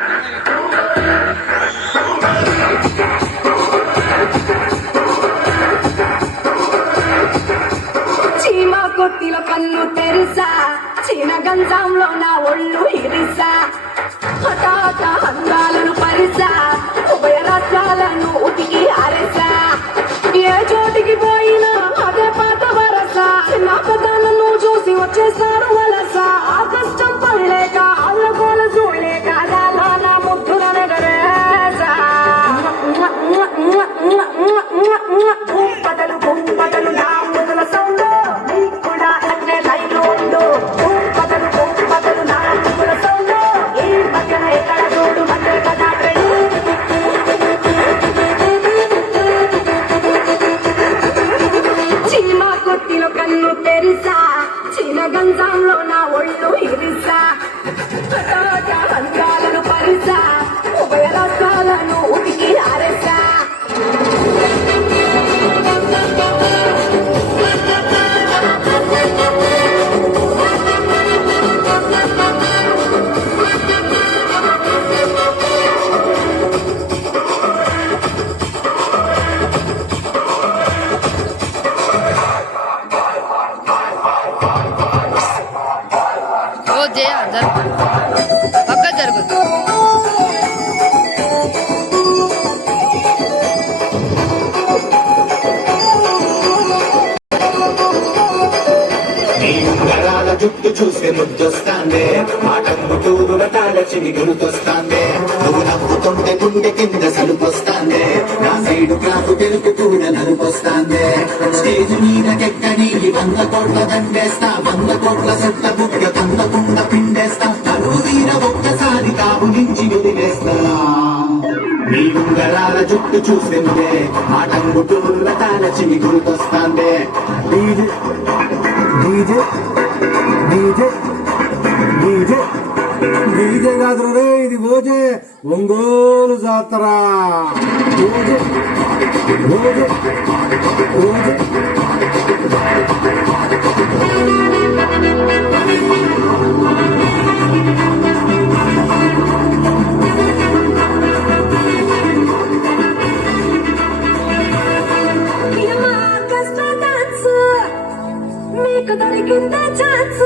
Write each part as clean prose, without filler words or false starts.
చీమా కొట్టిలో కన్ను తెరిసా, చీన గంజంలో నా ఒళ్ళు ఇరిసా, హఠాత అందాలను పరిసా, ఉభయ రాజ్యాలను ఉతికి ఆరేసా, ఏ చోటికి పోయినా అదే పాత వరస, చిన్న పెద్దలను చూసి వచ్చేస్తారు వలస, ఆ కష్టం పడలేక అల్లగోల చూడలేక నా ముద్దుల నగరేసా, కుంపటలు కుంపటలు నా ముద్దుల సౌండ్ కూడా అన్నే లైన్లో ఉండు, కుంపటలు నా ముద్దుల సౌండ్ ఈ మధ్యన ఎక్కడ చూడు అంటే కదా చీమా కొట్టిలో కన్ను తెరిసా, చీన గంజంలో నా ఒళ్ళు ఇరిసా, అందాలను పరిసా, ఉభయ రాష్ట్రాలను ఉతికి ఆరేసా. పక్క జరుగుతుంది. జుట్టు చూస్తే ముద్దొస్తాందే, ఆటంగుటూరు రటాల చిని గుర్తొస్తాందే, నువ్వు నవ్వుతుంటే గుండె కింద సలుపొస్తాందే, నా సైడు క్లాసు తెలుపు కూడా నలుపొస్తాందే, స్టేజ్ మీదకెక్కని 100 కోట్ల దండేస్తా, 100 కోట్ల సొట్ట బుగ్గ కందకుండా పిండేస్తా, తరువు తీర ఒక్కసారి కావు నుంచి వదిలేస్తా. నీ ఉంగరాల జుట్టు చూసిందే, ఆటంగుటూరు రటాల చిని గుర్తొస్తాందే. డీజే కాదు రే, ఇది ఓజే ఒంగోలు జాతర. ఓజే ఓజే ఓజే మీకు దొరికిందే ఛాన్స్,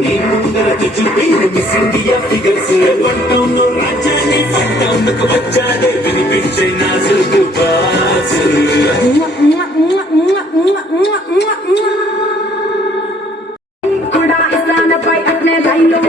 నీ ముందర చూపి మిస్ ఇండియా ఫిగర్స్, వన్ రాజ్యాన్ని పట్టణకు వచ్చాడే వినిపించే నా సుల్కు బాస్. కూడా ఇస్తానపై అట్నే లైన్లో